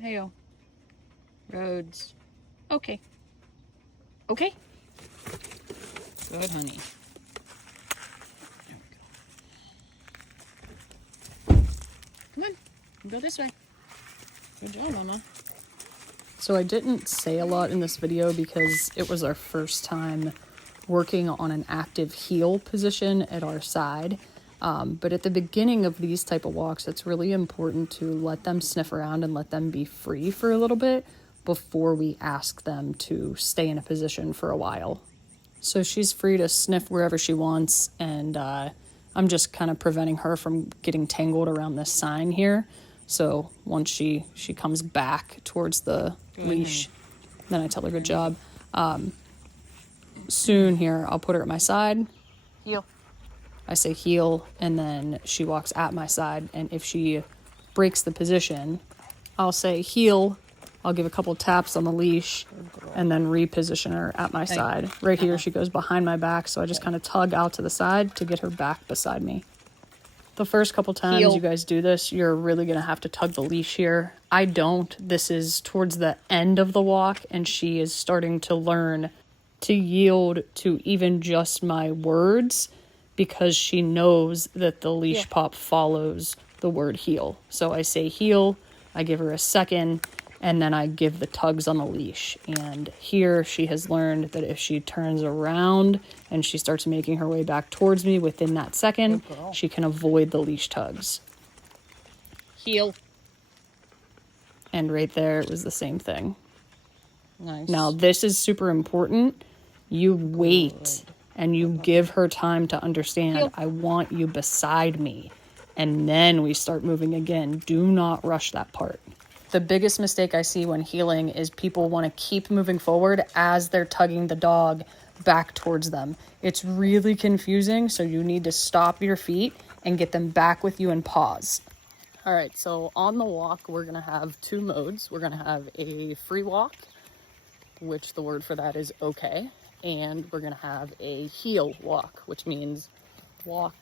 Hey-o. Rhodes. Okay. Okay. Good, honey. Come on. Go this way. Good job, Mama. So I didn't say a lot in this video because it was our first time working on an active heel position at our side. But at the beginning of these type of walks, it's really important to let them sniff around and let them be free for a little bit before we ask them to stay in a position for a while. So she's free to sniff wherever she wants, and I'm just kind of preventing her from getting tangled around this sign here. So once she comes back towards the leash, then I tell her good job. Soon here, I'll put her at my side. Heel. I say heel, and then she walks at my side, and if she breaks the position, I'll say heel. I'll give a couple taps on the leash and then reposition her at my side. Right here, she goes behind my back, so I just kind of tug out to the side to get her back beside me. The first couple times you guys do this, you're really going to have to tug the leash here. I don't. This is towards the end of the walk, and she is starting to learn to yield to even just my words because she knows that the leash pop follows the word heel. So I say heel, I give her a second, and then I give the tugs on the leash. And here she has learned that if she turns around and she starts making her way back towards me within that second, she can avoid the leash tugs. Heel. And right there, it was the same thing. Nice. Now, this is super important. You wait and you give her time to understand, heel. I want you beside me. And then we start moving again. Do not rush that part. The biggest mistake I see when heeling is people want to keep moving forward as they're tugging the dog back towards them. It's really confusing, so you need to stop your feet and get them back with you and pause. All right, so on the walk, we're going to have two modes. We're going to have a free walk, which the word for that is okay, and we're going to have a heel walk, which means walk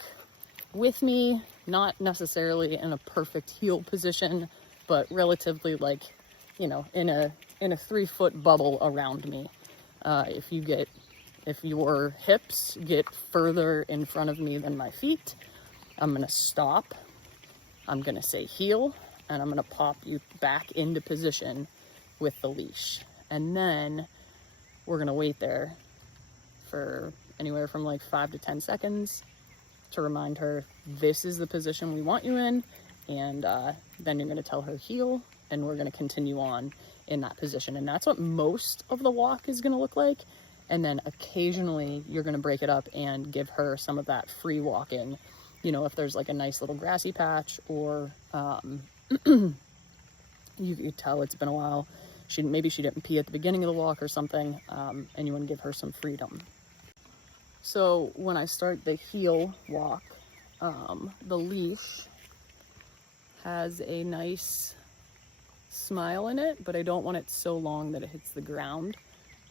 with me, not necessarily in a perfect heel position, but relatively like, you know, in a 3-foot bubble around me. If your hips get further in front of me than my feet, I'm gonna stop, I'm gonna say heel, and I'm gonna pop you back into position with the leash. And then we're gonna wait there for anywhere from like 5 to 10 seconds to remind her this is the position we want you in. And then you're going to tell her heel, and we're going to continue on in that position. And that's what most of the walk is going to look like. And then occasionally you're going to break it up and give her some of that free walking. You know, if there's like a nice little grassy patch, or you could tell it's been a while. Maybe she didn't pee at the beginning of the walk or something, and you want to give her some freedom. So when I start the heel walk, the leash has a nice smile in it, but I don't want it so long that it hits the ground.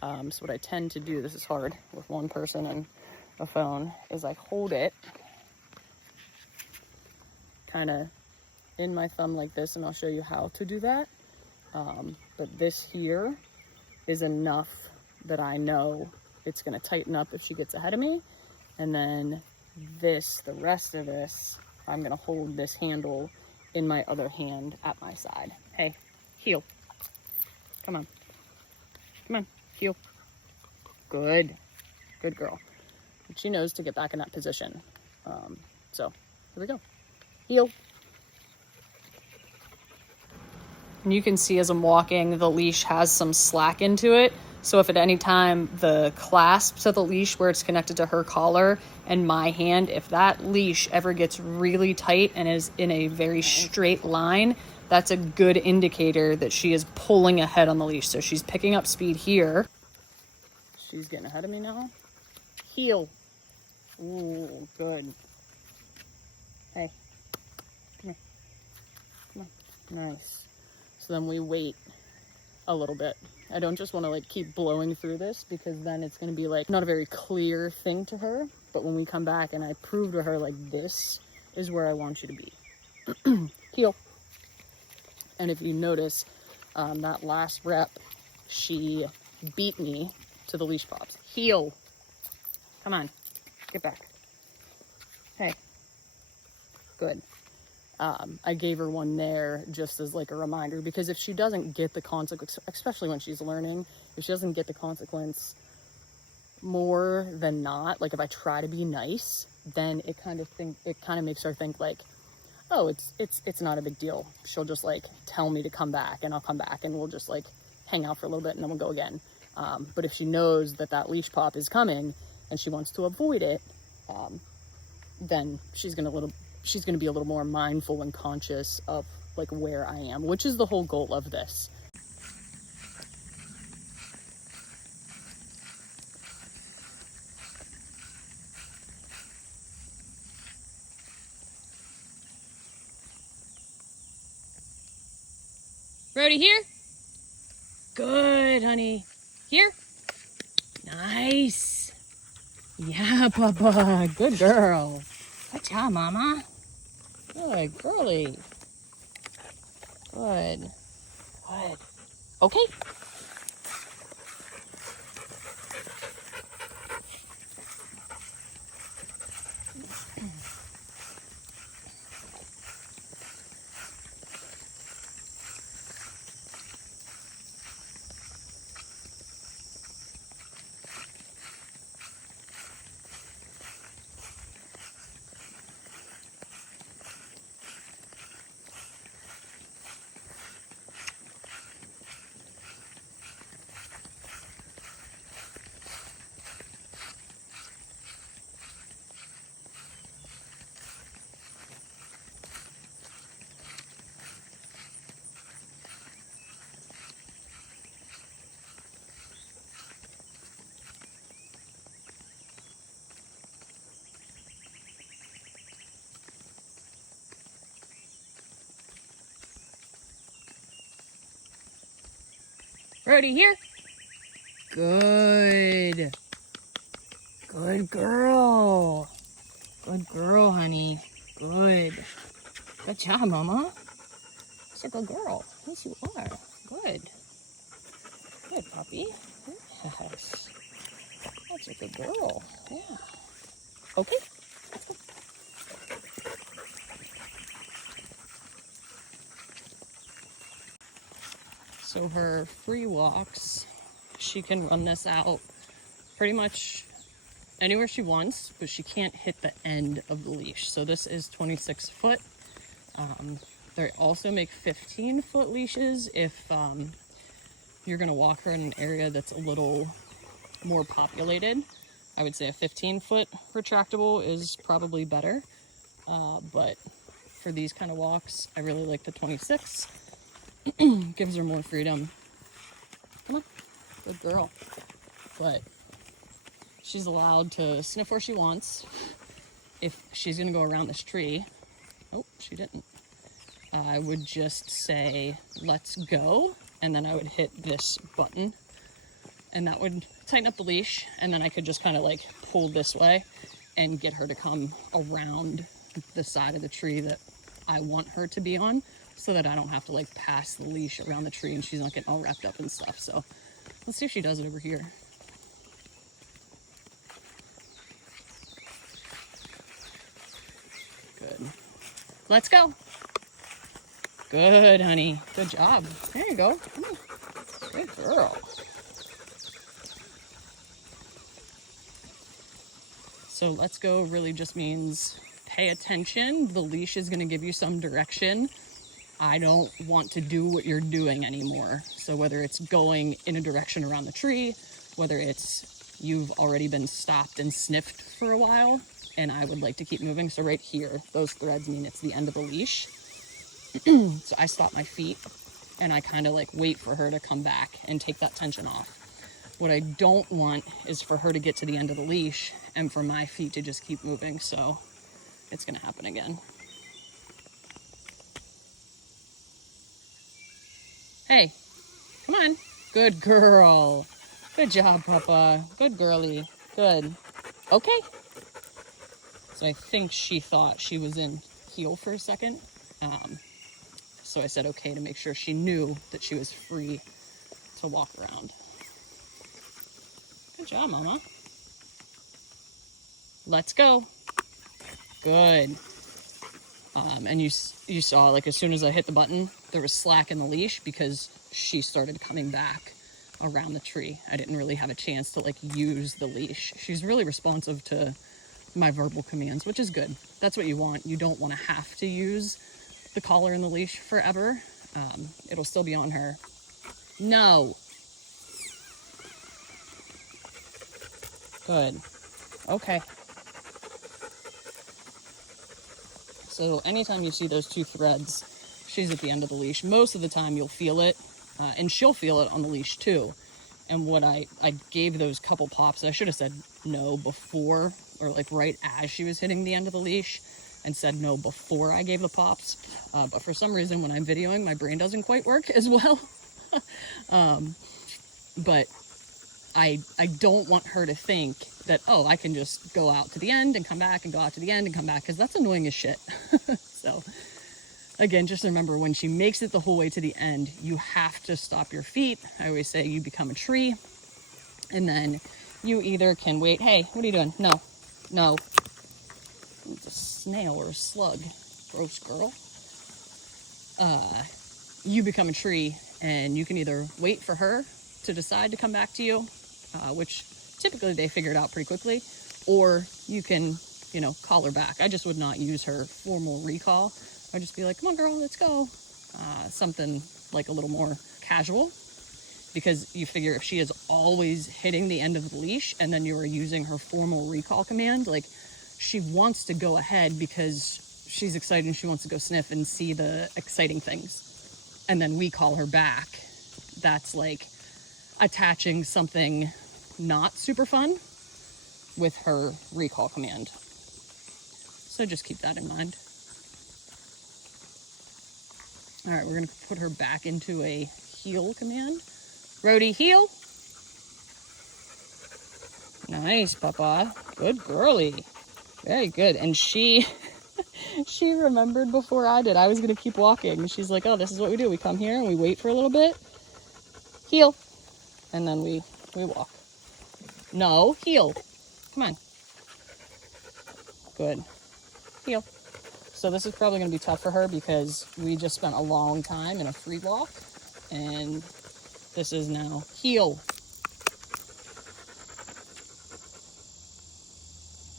So what I tend to do, this is hard with one person and a phone, is I hold it kind of in my thumb like this, and I'll show you how to do that. But this here is enough that I know it's going to tighten up if she gets ahead of me. And then this, the rest of this, I'm going to hold this handle in my other hand at my side. Hey, heel. Come on. Come on, heel. Good. Good girl. And she knows to get back in that position. So, here we go. Heel. And you can see as I'm walking, the leash has some slack into it. So if at any time the clasp to the leash where it's connected to her collar and my hand, if that leash ever gets really tight and is in a very straight line, that's a good indicator that she is pulling ahead on the leash. So she's picking up speed here. She's getting ahead of me now. Heel. Ooh, good. Hey, come here. Come on. Nice. So then we wait a little bit. I don't just want to like keep blowing through this, because then it's going to be like not a very clear thing to her. But when we come back and I prove to her like this is where I want you to be. Heel. And if you notice, That last rep, she beat me to the leash pops. Heel. Come on, get back. Hey, good. I gave her one there just as like a reminder, because if she doesn't get the consequence, especially when she's learning, if she doesn't get the consequence more than not, like if I try to be nice, then it kind of makes her think like, oh, it's not a big deal. She'll just like tell me to come back, and I'll come back, and we'll just like hang out for a little bit, and then we'll go again. But if she knows that leash pop is coming and she wants to avoid it, then she's gonna be a little more mindful and conscious of like where I am, which is the whole goal of this. Rhodie, here. Good, honey. Here. Nice. Yeah, Papa. Good girl. Good job, Mama. Good, girly. Good. Good. Okay. Rhodie, here. Good. Good girl. Good girl, honey. Good. Good job, Mama. You're a good girl. Yes, you are. Good. Good, puppy. Yes. That's a good girl. Yeah. Okay. Let's go. So her free walks, she can run this out pretty much anywhere she wants, but she can't hit the end of the leash. So this is 26 foot. They also make 15-foot leashes if you're gonna walk her in an area that's a little more populated. I would say a 15-foot retractable is probably better. But for these kind of walks, I really like the 26. Gives her more freedom. Come on, good girl. But she's allowed to sniff where she wants. If she's gonna go around this tree, oh, she didn't. I would just say, let's go. And then I would hit this button and that would tighten up the leash. And then I could just kind of like pull this way and get her to come around the side of the tree that I want her to be on, so that I don't have to like pass the leash around the tree and she's not getting all wrapped up and stuff. So let's see if she does it over here. Good. Let's go. Good, honey. Good job. There you go. Good girl. So let's go really just means pay attention. The leash is going to give you some direction. I don't want to do what you're doing anymore. So whether it's going in a direction around the tree, whether it's you've already been stopped and sniffed for a while and I would like to keep moving. So right here, those threads mean it's the end of the leash. So I stop my feet and I kind of like wait for her to come back and take that tension off. What I don't want is for her to get to the end of the leash and for my feet to just keep moving. So it's going to happen again. Hey, come on. Good girl. Good job, Papa. Good girly. Good. Okay. So I think she thought she was in heel for a second. So I said okay to make sure she knew that she was free to walk around. Good job, Mama. Let's go. Good. And you saw, like, as soon as I hit the button, there was slack in the leash because she started coming back around the tree. I didn't really have a chance to, like, use the leash. She's really responsive to my verbal commands, which is good. That's what you want. You don't want to have to use the collar and the leash forever. It'll still be on her. No. Good. Okay. So anytime you see those two threads, she's at the end of the leash. Most of the time you'll feel it, and she'll feel it on the leash too. And what I gave those couple pops, I should have said no before, or like right as she was hitting the end of the leash, and said no before I gave the pops. But for some reason when I'm videoing, my brain doesn't quite work as well. But I don't want her to think that, oh, I can just go out to the end and come back and go out to the end and come back, because that's annoying as shit. So again, just remember, when she makes it the whole way to the end, you have to stop your feet. I always say you become a tree, and then you either can wait. Hey, what are you doing? No. It's a snail or a slug. Gross girl. You become a tree, and you can either wait for her to decide to come back to you, which typically they figure it out pretty quickly, or you can, call her back. I just would not use her formal recall. I'd just be like, come on, girl, let's go. Something like a little more casual, because you figure if she is always hitting the end of the leash and then you are using her formal recall command, like, she wants to go ahead because she's excited and she wants to go sniff and see the exciting things. And then we call her back. That's like attaching something not super fun with her recall command. So just keep that in mind. All right, we're going to put her back into a heel command. Rhodie, heel. Nice, Papa. Good girly. Very good. And she remembered before I did. I was going to keep walking. She's like, oh, this is what we do. We come here and we wait for a little bit. Heel. And then we walk. No, heel. Come on. Good. Heel. So this is probably going to be tough for her because we just spent a long time in a free walk, and this is now heel.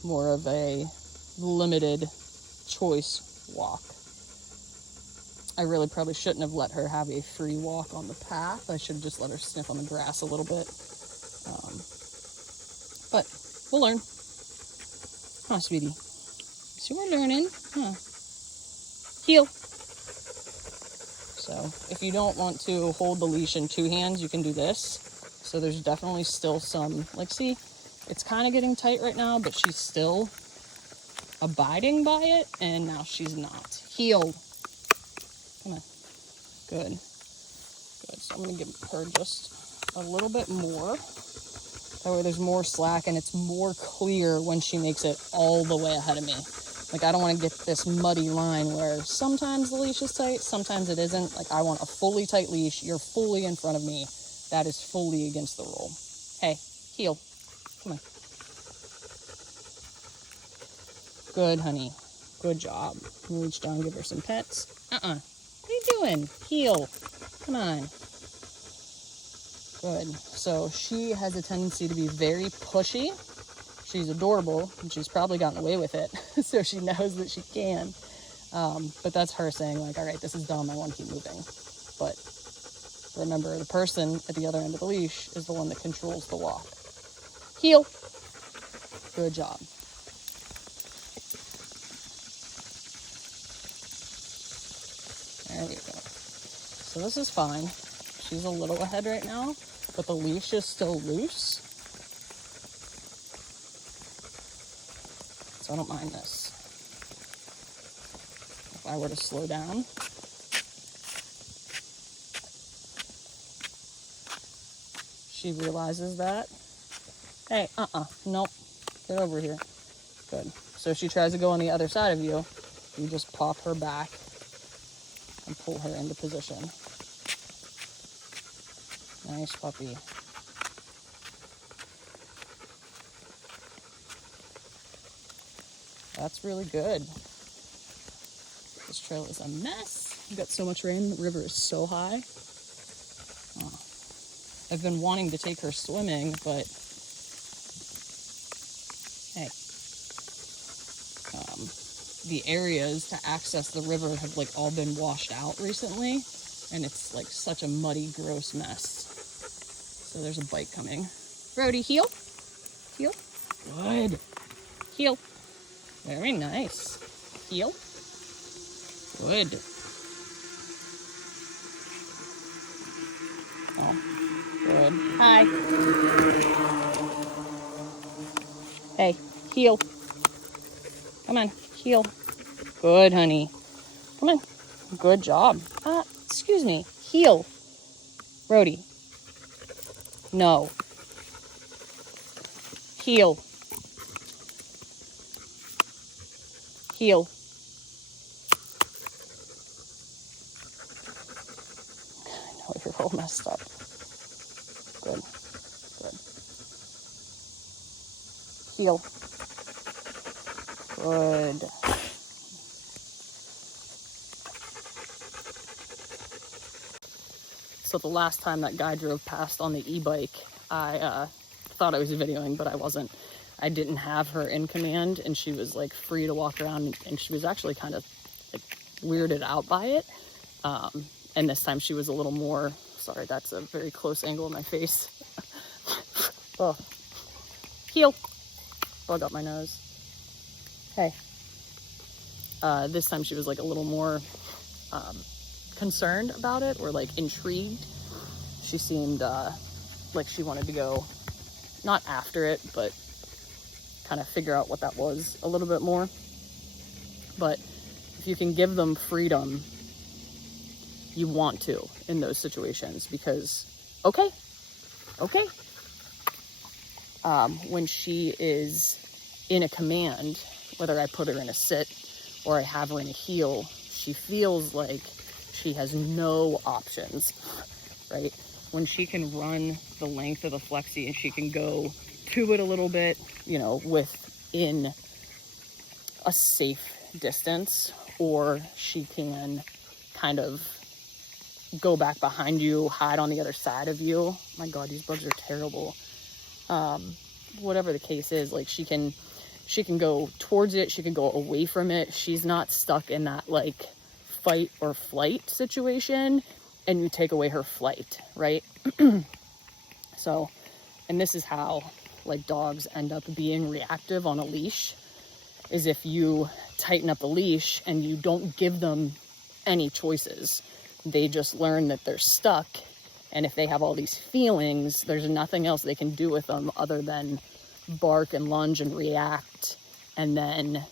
More of a limited choice walk. I really probably shouldn't have let her have a free walk on the path. I should have just let her sniff on the grass a little bit. But we'll learn. Huh, sweetie? So we're learning, huh? Heel. So if you don't want to hold the leash in two hands, you can do this. So there's definitely still some, like, see, it's kind of getting tight right now, but she's still abiding by it, and now she's not. Heel. Come on. Good. Good. So I'm going to give her just a little bit more. That way there's more slack, and it's more clear when she makes it all the way ahead of me. Like, I don't want to get this muddy line where sometimes the leash is tight, sometimes it isn't. Like, I want a fully tight leash. You're fully in front of me. That is fully against the rule. Hey, heel. Come on. Good, honey. Good job. Reach down, give her some pets. What are you doing? Heel. Come on. Good. So she has a tendency to be very pushy. She's adorable, and she's probably gotten away with it, so she knows that she can. But that's her saying, like, all right, this is dumb, I want to keep moving. But remember, the person at the other end of the leash is the one that controls the walk. Heel. Good job. There we go. So this is fine. She's a little ahead right now, but the leash is still loose. So I don't mind this. If I were to slow down, she realizes that. Hey, nope, get over here. Good. So if she tries to go on the other side of you, you just pop her back and pull her into position. Nice puppy. That's really good. This trail is a mess. We got so much rain. The river is so high. Oh. I've been wanting to take her swimming, but hey, the areas to access the river have like all been washed out recently, and it's like such a muddy, gross mess. So there's a bite coming. Rhodie, heel. Heel. Good. Heel. Very nice. Heel. Good. Oh, good. Hi. Hey, heel. Come on, heel. Good, honey. Come on. Good job. Excuse me. Heel. Rhodie. No. Heel. Heel. I know you're all messed up. Good. Good. Heel. Good. So the last time that guy drove past on the e-bike, I thought I was videoing, but I wasn't. I didn't have her in command, and she was like free to walk around, and she was actually kind of like weirded out by it. And this time she was a little more, sorry, that's a very close angle of my face. Oh, heel. Bug up my nose. Hey. This time she was like a little more concerned about it, or like intrigued. She seemed like she wanted to go, not after it, but kind of figure out what that was a little bit more. But if you can give them freedom, you want to in those situations, because okay, when she is in a command, whether I put her in a sit or I have her in a heel, she feels like she has no options, right? When she can run the length of the flexi and she can go to it a little bit, you know, within a safe distance, or she can kind of go back behind you, hide on the other side of you. My God, these bugs are terrible. Whatever the case is, like she can go towards it, she can go away from it. She's not stuck in that like fight or flight situation, and you take away her flight, right? So, and this is how like dogs end up being reactive on a leash, is if you tighten up the leash and you don't give them any choices. They just learn that they're stuck, and if they have all these feelings, there's nothing else they can do with them other than bark and lunge and react. And then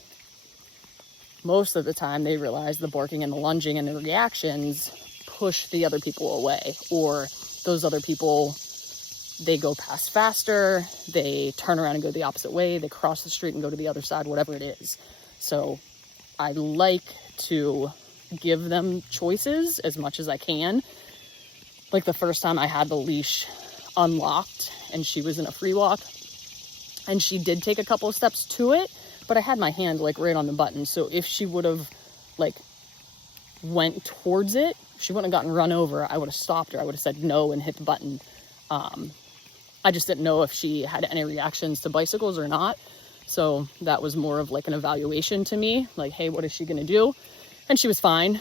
most of the time they realize the barking and the lunging and the reactions push the other people away, or those other people, they go past faster, they turn around and go the opposite way, they cross the street and go to the other side, whatever it is. So I like to give them choices as much as I can. Like the first time I had the leash unlocked and she was in a free walk, and she did take a couple of steps to it, but I had my hand like right on the button. So if she would have like went towards it, she wouldn't have gotten run over. I would have stopped her. I would have said no and hit the button. I just didn't know if she had any reactions to bicycles or not. So that was more of like an evaluation to me, like, hey, what is she gonna do? And she was fine.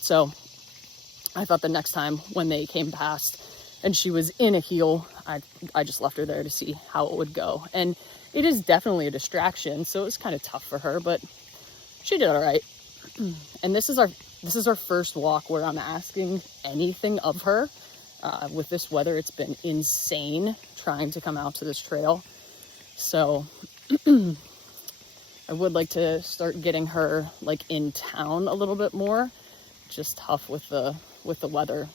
So I thought the next time when they came past and she was in a heel, I just left her there to see how it would go. And it is definitely a distraction, so it was kind of tough for her, but she did all right. And this is our first walk where I'm asking anything of her. With this weather, it's been insane trying to come out to this trail. So I would like to start getting her like in town a little bit more. Just tough with the weather.